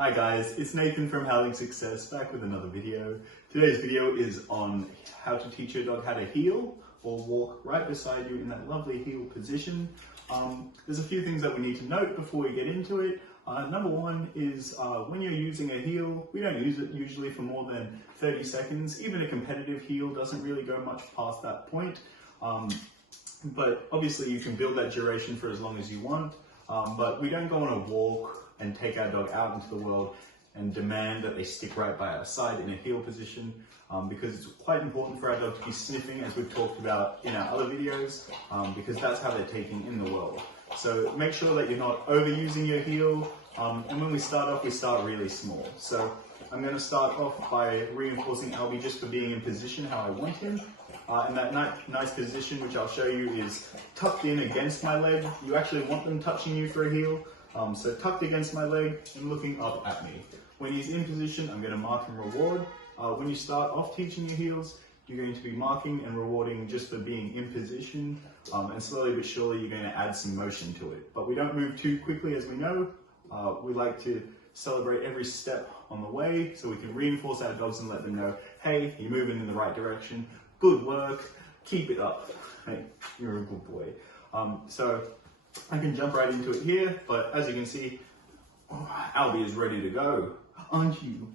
Hi guys, it's Nathan from Howling Success, back with another video. Today's video is on how to teach your dog how to heel or walk right beside you in that lovely heel position. There's a few things that we need to note before we get into it. Number one is when you're using a heel, we don't use it usually for more than 30 seconds. Even a competitive heel doesn't really go much past that point. But obviously you can build that duration for as long as you want. But we don't go on a walk and take our dog out into the world and demand that they stick right by our side in a heel position, because it's quite important for our dog to be sniffing, as we've talked about in our other videos, because that's how they're taking in the world. So make sure that you're not overusing your heel, and when we start off, we start really small. So I'm going to start off by reinforcing Albie just for being in position how I want him. And that nice position, which I'll show you, is tucked in against my leg. You actually want them touching you for a heel. So tucked against my leg and looking up at me. When he's in position, I'm going to mark and reward. When you start off teaching your heels, you're going to be marking and rewarding just for being in position. And slowly but surely, you're going to add some motion to it. But we don't move too quickly, as we know. We like to celebrate every step on the way so we can reinforce our dogs and let them know, hey, you're moving in the right direction. Good work. Keep it up. Hey, you're a good boy. So I can jump right into it here, but as you can see, Albie is ready to go. Aren't you?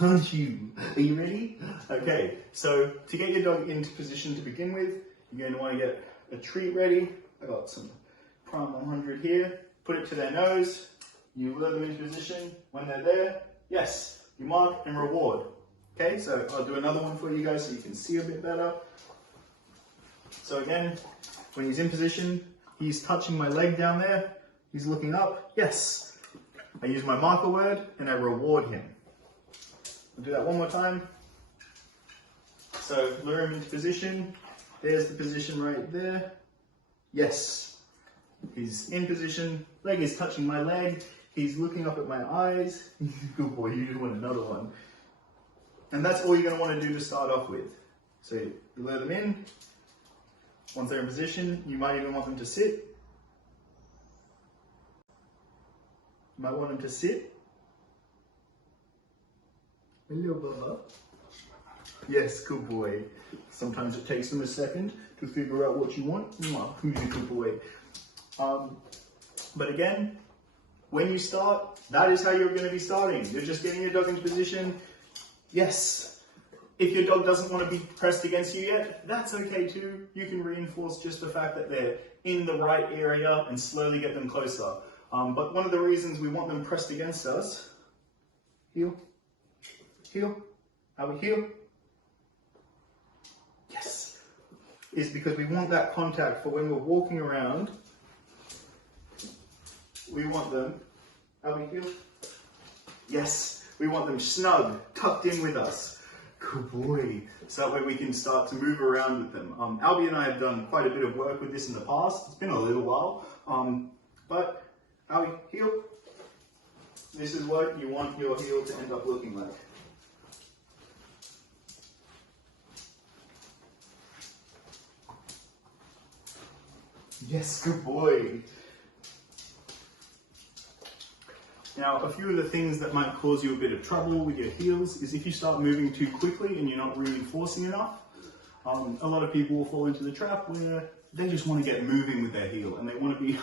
Aren't you? Are you ready? Okay, so to get your dog into position to begin with, you're going to want to get a treat ready. I got some Prime 100 here. Put it to their nose. You lure them into position. When they're there, yes, you mark and reward. Okay, so I'll do another one for you guys so you can see a bit better. So again, when he's in position, he's touching my leg down there. He's looking up. Yes. I use my marker word and I reward him. I'll do that one more time. So lure him into position. There's the position right there. Yes. He's in position. Leg is touching my leg. He's looking up at my eyes. Good boy, you just want another one. And that's all you're going to want to do to start off with. So you lure them in. Once they're in position, you might even want them to sit. You might want them to sit. Hello, Bubba. Yes, good boy. Sometimes it takes them a second to figure out what you want. Who's your good boy? But again, when you start, that is how you're going to be starting. You're just getting your dog into position. Yes. If your dog doesn't want to be pressed against you yet, that's okay too. You can reinforce just the fact that they're in the right area and slowly get them closer. But one of the reasons we want them pressed against us, heel, heel, how we heel, yes, is because we want that contact for when we're walking around. We want them, how we heel, yes. We want them snug, tucked in with us. Good boy. So that way we can start to move around with them. Albie and I have done quite a bit of work with this in the past. It's been a little while. But Albie, heel. This is what you want your heel to end up looking like. Yes, good boy. Now, a few of the things that might cause you a bit of trouble with your heels is if you start moving too quickly and you're not reinforcing enough. A lot of people will fall into the trap where they just want to get moving with their heel and they want to be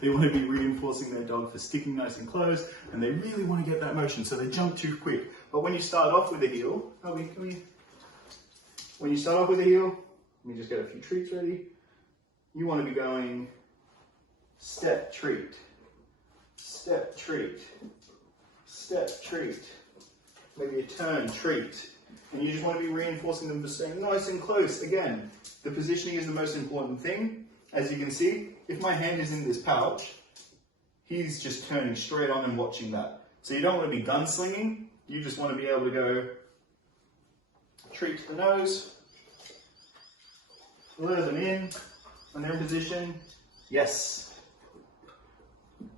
reinforcing their dog for sticking nice and close, and they really want to get that motion, so they jump too quick. But when you start off with a heel, when you start off with a heel, let me just get a few treats ready. You want to be going step, treat. Step, treat, step, treat, maybe a turn, treat. And you just want to be reinforcing them for staying nice and close. Again, the positioning is the most important thing. As you can see, if my hand is in this pouch, he's just turning straight on and watching that. So you don't want to be gunslinging, you just want to be able to go treat to the nose, lure them in, when they're in position, yes.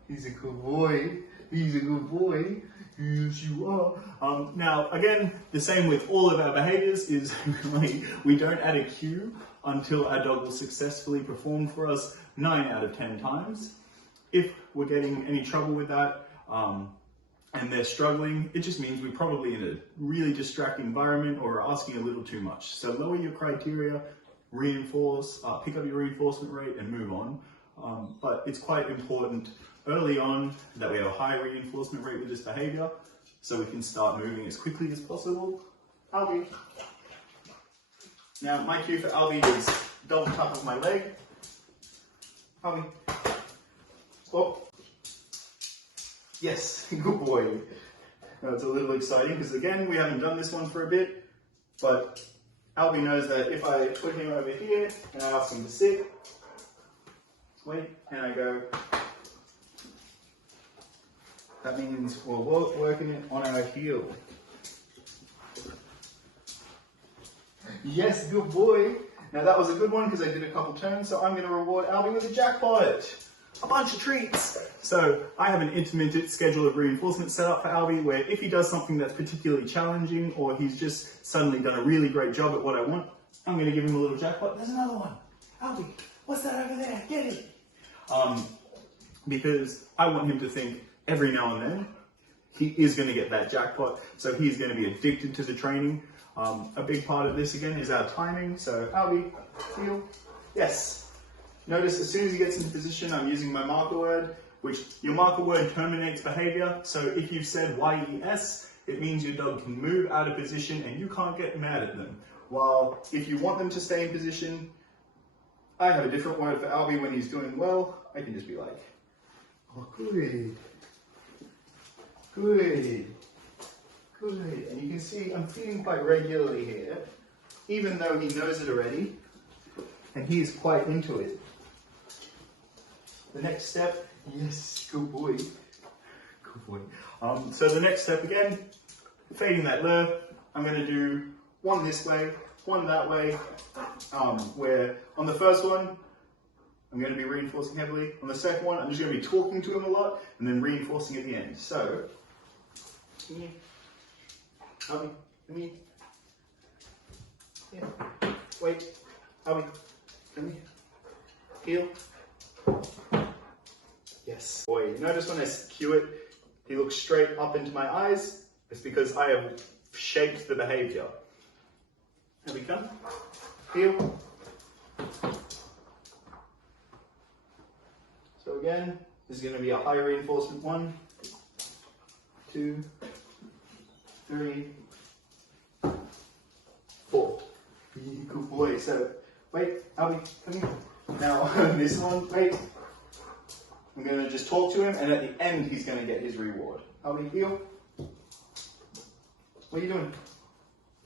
He's a good boy. He's a good boy. Yes, you are. Now, again, the same with all of our behaviors is we don't add a cue until our dog will successfully perform for us 9 out of 10 times. If we're getting any trouble with that, and they're struggling, it just means we're probably in a really distracting environment or are asking a little too much. So lower your criteria, reinforce, pick up your reinforcement rate and move on. But it's quite important early on that we have a high reinforcement rate with this behavior so we can start moving as quickly as possible. Albie. Now my cue for Albie is double tap of my leg. Albie. Oh. Yes, good boy. Now it's a little exciting because again, we haven't done this one for a bit, but Albie knows that if I put him over here and I ask him to sit, wait, and I go, that means we're working it on our heel. Yes, good boy. Now that was a good one because I did a couple turns, so I'm going to reward Albie with a jackpot. A bunch of treats. So I have an intermittent schedule of reinforcement set up for Albie where if he does something that's particularly challenging or he's just suddenly done a really great job at what I want, I'm going to give him a little jackpot. There's another one. Albie, what's that over there? Get it. Because I want him to think every now and then he is going to get that jackpot. So he's going to be addicted to the training. A big part of this again is our timing. So Albie, heel. Yes. Notice as soon as he gets into position, I'm using my marker word, which your marker word terminates behavior. So if you've said YES, it means your dog can move out of position and you can't get mad at them. While if you want them to stay in position, I have a different word for Albie when he's doing well. I can just be like, oh, good, good, good. And you can see I'm feeding quite regularly here, even though he knows it already, and he is quite into it. The next step, yes, good boy, good boy. So the next step again, fading that lure, I'm going to do one this way, one that way, where on the first one, I'm going to be reinforcing heavily. On the second one, I'm just going to be talking to him a lot and then reinforcing at the end. So, come here, Albie, come here, yeah, wait, Albie, come here, heel. Yes. Boy, notice when I cue it, he looks straight up into my eyes. It's because I have shaped the behavior. Here we come. Heel. So again, this is going to be a high reinforcement 1, 2, 3, 4. Good boy. So, wait, Albie, come here. Now, this one, wait. I'm going to just talk to him, and at the end, he's going to get his reward. Albie, heel. What are you doing?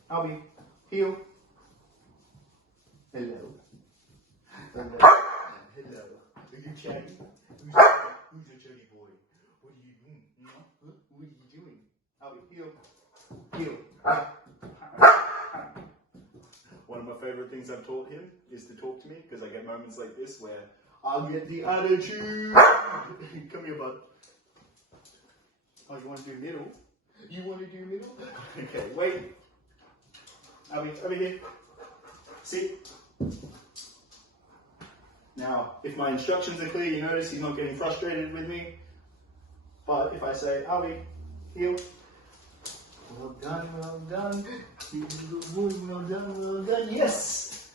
Albie, heel. Hello. Hello. Hello. Are you chatty? Who's your chatty boy? What are you doing? What are you doing? Albie, heel. Heel. One of my favorite things I've taught him is to talk to me, because I get moments like this where I'll get the attitude. Come here, bud. Oh, you want to do middle? You want to do middle? Okay, wait. Albie, over here. See? Now, if my instructions are clear, you notice he's not getting frustrated with me. But if I say, Albie, heel. Well done, well done. Well done, well done. Yes!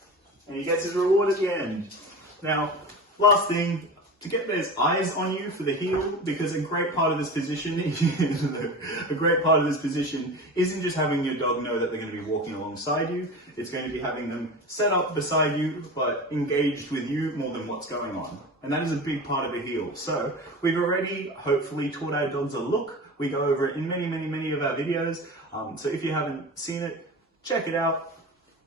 And he gets his reward at the end. Now, last thing, to get those eyes on you for the heel, because a great part of this position isn't just having your dog know that they're going to be walking alongside you. It's going to be having them set up beside you, but engaged with you more than what's going on. And that is a big part of a heel. So we've already hopefully taught our dogs a look. We go over it in many of our videos. So if you haven't seen it, check it out.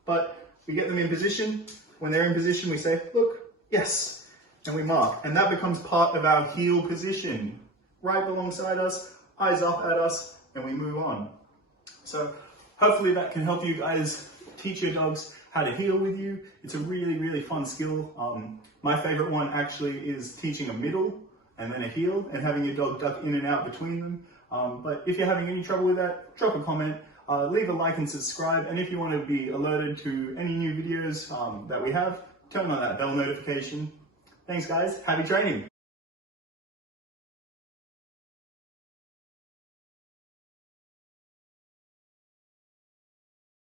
But we get them in position. When they're in position, we say, look, yes. And we mark, and that becomes part of our heel position. Right alongside us, eyes up at us, and we move on. So hopefully that can help you guys teach your dogs how to heel with you. It's a really fun skill. My favorite one actually is teaching a middle and then a heel and having your dog duck in and out between them. But if you're having any trouble with that, drop a comment, leave a like and subscribe. And if you want to be alerted to any new videos that we have, turn on that bell notification. Thanks guys, happy training!